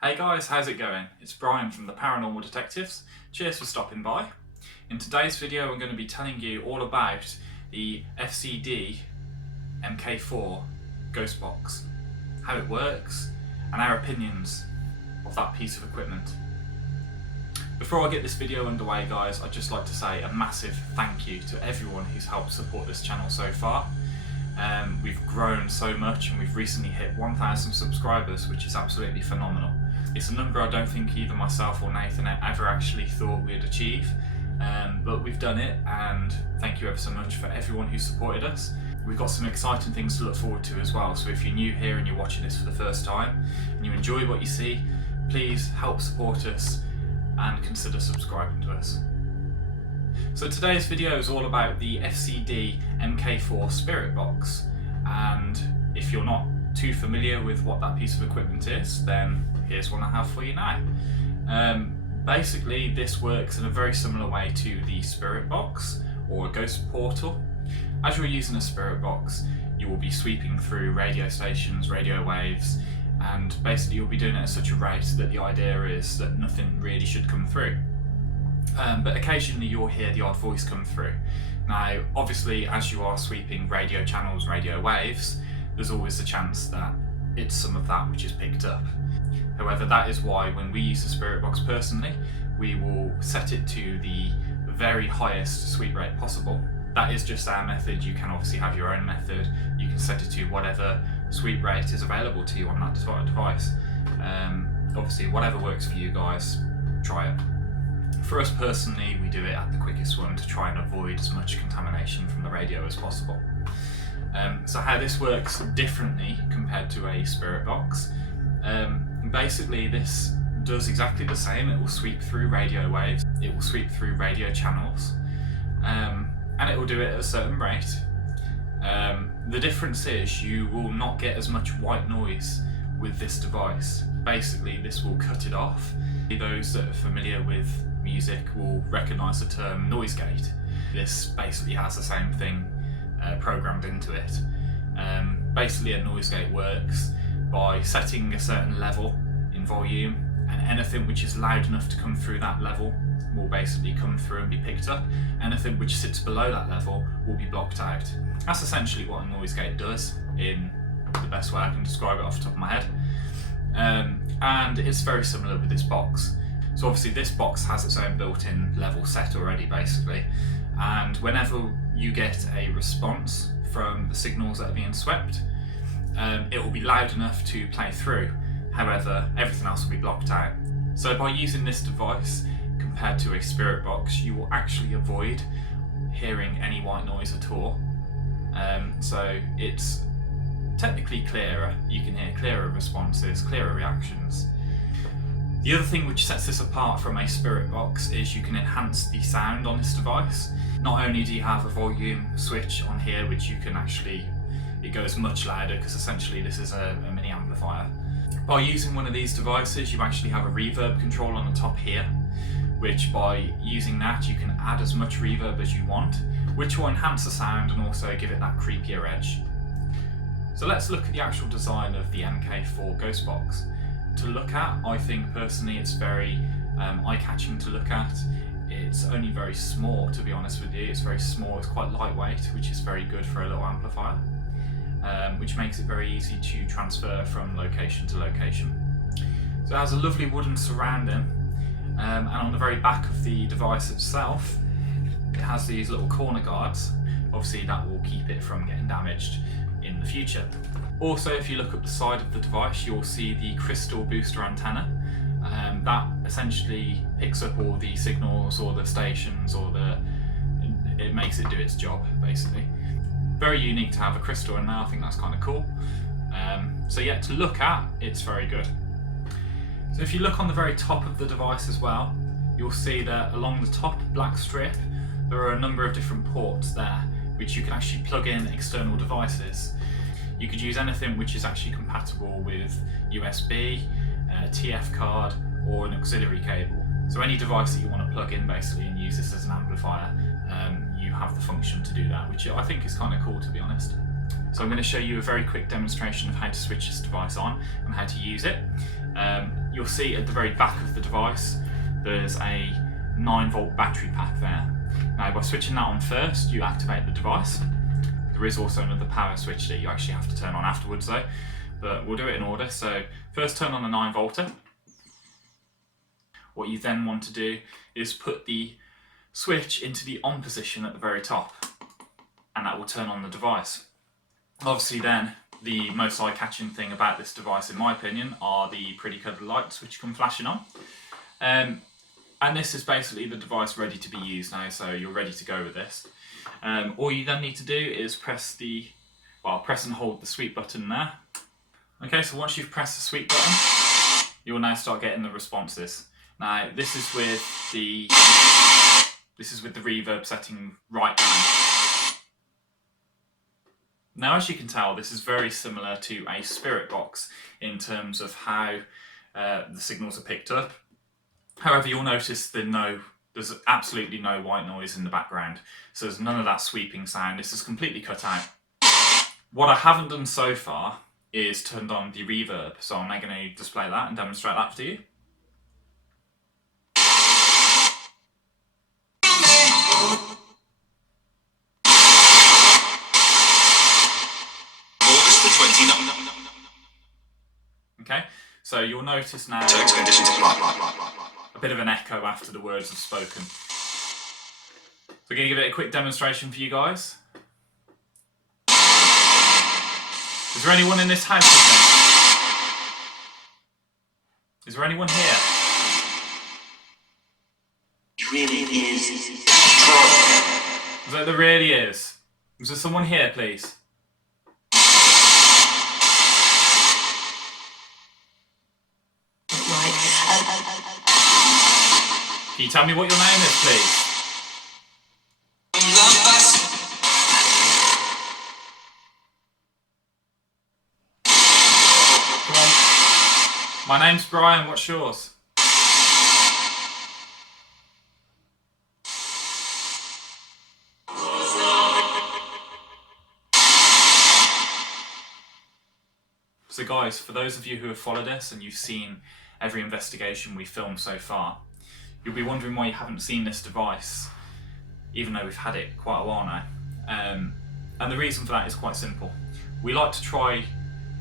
Hey guys, how's it going? It's Brian from the Paranormal Detectives. Cheers for stopping by. In today's video I'm going to be telling you all about the FCD MK4 Ghost Box, how it works and our opinions of that piece of equipment. Before I get this video underway guys, I'd just like to say a massive thank you to everyone who's helped support this channel so far. We've grown so much and we've recently hit 1,000 subscribers, which is absolutely phenomenal. It's a number I don't think either myself or Nathan ever actually thought we'd achieve, but we've done it, and thank you ever so much for everyone who supported us. We've got some exciting things to look forward to as well, so if you're new here and you're watching this for the first time and you enjoy what you see, please help support us and consider subscribing to us. So today's video is all about the FCD MK4 Spirit Box, and if you're not too familiar with what that piece of equipment is, then here's one I have for you now. Basically this works in a very similar way to the Spirit Box or a ghost portal. As you're using a Spirit Box, you will be sweeping through radio stations, radio waves, and basically you'll be doing it at such a rate that the idea is that nothing really should come through. But occasionally you'll hear the odd voice come through. Now obviously as you are sweeping radio channels, radio waves, there's always a chance that it's some of that which is picked up. However, that is why when we use the Spirit Box personally, we will set it to the very highest sweep rate possible. That is just our method. You can obviously have your own method. You can set it to whatever sweep rate is available to you on that device. Obviously whatever works for you guys, try it. For us personally, we do it at the quickest one to try and avoid as much contamination from the radio as possible. So how this works differently compared to a Spirit Box, basically this does exactly the same. It will sweep through radio waves, it will sweep through radio channels, and it will do it at a certain rate. The difference is you will not get as much white noise with this device. Basically this will cut it off. Those that are familiar with music will recognise the term noise gate. This basically has the same thing programmed into it. Basically a noise gate works by setting a certain level in volume, and anything which is loud enough to come through that level will basically come through and be picked up. Anything which sits below that level will be blocked out. That's essentially what a noise gate does in the best way I can describe it off the top of my head. And it's very similar with this box. So obviously this box has its own built-in level set already basically, and whenever you get a response from the signals that are being swept, it will be loud enough to play through. However, everything else will be blocked out. So by using this device compared to a Spirit Box, you will actually avoid hearing any white noise at all. So it's technically clearer. You can hear clearer responses, clearer reactions. The other thing which sets this apart from a Spirit Box is you can enhance the sound on this device. Not only do you have a volume switch on here which you can actually, it goes much louder because essentially this is a mini amplifier. By using one of these devices you actually have a reverb control on the top here, which by using that you can add as much reverb as you want, which will enhance the sound and also give it that creepier edge. So let's look at the actual design of the MK4 Ghost Box. To look at, I think personally it's very eye-catching to look at. It's only very small, to be honest with you. It's very small, it's quite lightweight, which is very good for a little amplifier, which makes it very easy to transfer from location to location. So it has a lovely wooden surrounding, and on the very back of the device itself it has these little corner guards. Obviously that will keep it from getting damaged in the future. Also, if you look up the side of the device, you'll see the crystal booster antenna. That essentially picks up all the signals or the stations, or it makes it do its job basically. Very unique to have a crystal in there. I think that's kind of cool. So yeah, to look at, it's very good. So if you look on the very top of the device as well, you'll see that along the top black strip there are a number of different ports there which you can actually plug in external devices. You could use anything which is actually compatible with USB, a TF card, or an auxiliary cable. So any device that you want to plug in basically and use this as an amplifier, you have the function to do that, which I think is kind of cool, to be honest. So I'm going to show you a very quick demonstration of how to switch this device on and how to use it. you'll see at the very back of the device there's a 9-volt battery pack there. Now by switching that on first, you activate the device. There is also another power switch that you actually have to turn on afterwards though, but we'll do it in order. So first turn on the 9-volter. What you then want to do is put the switch into the on position at the very top, and that will turn on the device. Obviously then, the most eye-catching thing about this device, in my opinion, are the pretty coloured lights which come flashing on. And this is basically the device ready to be used now, so you're ready to go with this. All you then need to do is press and hold the sweep button there. Okay, so once you've pressed the sweep button, you'll now start getting the responses. Now, this is with the reverb setting right down. Now, as you can tell, this is very similar to a spirit box in terms of how the signals are picked up. However, you'll notice there's absolutely no white noise in the background, so there's none of that sweeping sound. This is completely cut out. What I haven't done so far is turned on the reverb, so I'm now going to display that and demonstrate that to you. Okay, so you'll notice now a bit of an echo after the words are spoken. So we're going to give it a quick demonstration for you guys. Is there anyone in this house with me? Is there anyone here? It really is. So there really is. Is there someone here, please? Can you tell me what your name is, please? Come on. My name's Brian, what's yours? So guys, for those of you who have followed us and you've seen every investigation we've filmed so far, you'll be wondering why you haven't seen this device, even though we've had it quite a while now. And the reason for that is quite simple. We like to try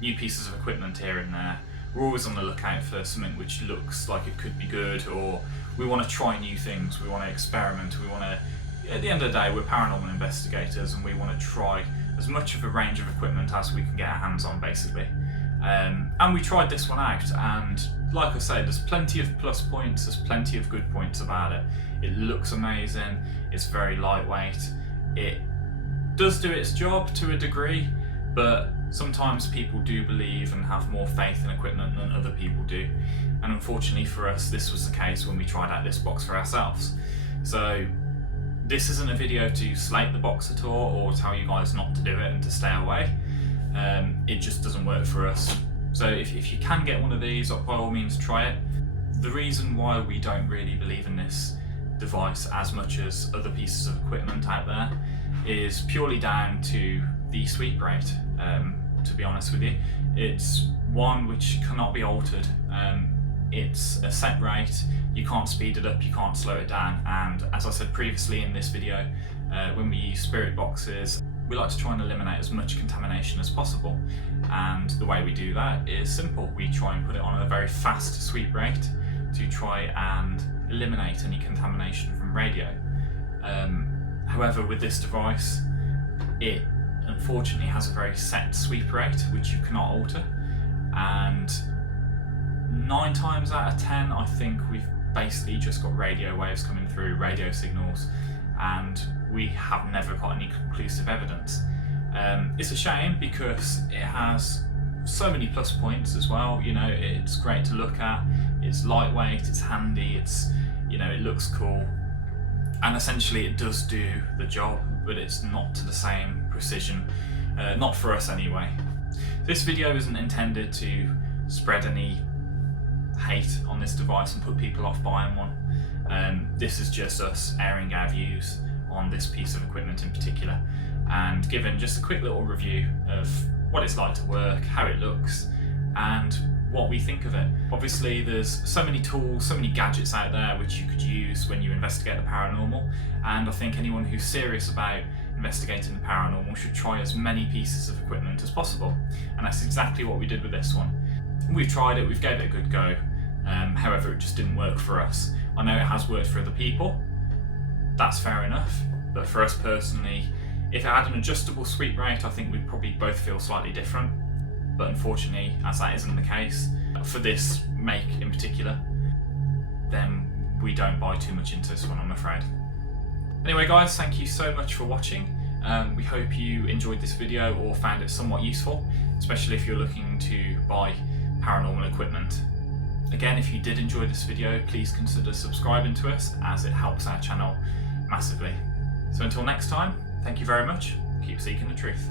new pieces of equipment here and there. We're always on the lookout for something which looks like it could be good, or we want to try new things, we want to experiment, at the end of the day, we're paranormal investigators and we want to try as much of a range of equipment as we can get our hands on, basically. And we tried this one out, and like I say, there's plenty of plus points, there's plenty of good points about it. It looks amazing, it's very lightweight, it does do its job to a degree, but sometimes people do believe and have more faith in equipment than other people do. And unfortunately for us, this was the case when we tried out this box for ourselves. So this isn't a video to slate the box at all or tell you guys not to do it and to stay away. It just doesn't work for us. So if you can get one of these, by all means try it. The reason why we don't really believe in this device as much as other pieces of equipment out there is purely down to the sweep rate, to be honest with you. It's one which cannot be altered. It's a set rate, you can't speed it up, you can't slow it down, and as I said previously in this video, when we use spirit boxes, we like to try and eliminate as much contamination as possible, and the way we do that is simple. We try and put it on a very fast sweep rate to try and eliminate any contamination from radio. However, with this device, it unfortunately has a very set sweep rate which you cannot alter, and 9 times out of 10 I think we've basically just got radio waves coming through, radio signals, and we have never got any conclusive evidence. It's a shame because it has so many plus points as well. You know, it's great to look at, it's lightweight, it's handy, it's, you know, it looks cool, and essentially it does do the job, but it's not to the same precision, not for us anyway. This video isn't intended to spread any hate on this device and put people off buying one. This is just us airing our views on this piece of equipment in particular, and giving just a quick little review of what it's like to work, how it looks, and what we think of it. Obviously there's so many tools, so many gadgets out there which you could use when you investigate the paranormal, and I think anyone who's serious about investigating the paranormal should try as many pieces of equipment as possible, and that's exactly what we did with this one. We've tried it, we've gave it a good go, however it just didn't work for us. I know it has worked for other people, that's fair enough, but for us personally, if it had an adjustable sweep rate, I think we'd probably both feel slightly different. But unfortunately, as that isn't the case, for this make in particular, then we don't buy too much into this one, I'm afraid. Anyway guys, thank you so much for watching. We hope you enjoyed this video or found it somewhat useful, especially if you're looking to buy paranormal equipment. Again, if you did enjoy this video, please consider subscribing to us, as it helps our channel massively. So until next time, thank you very much. Keep seeking the truth.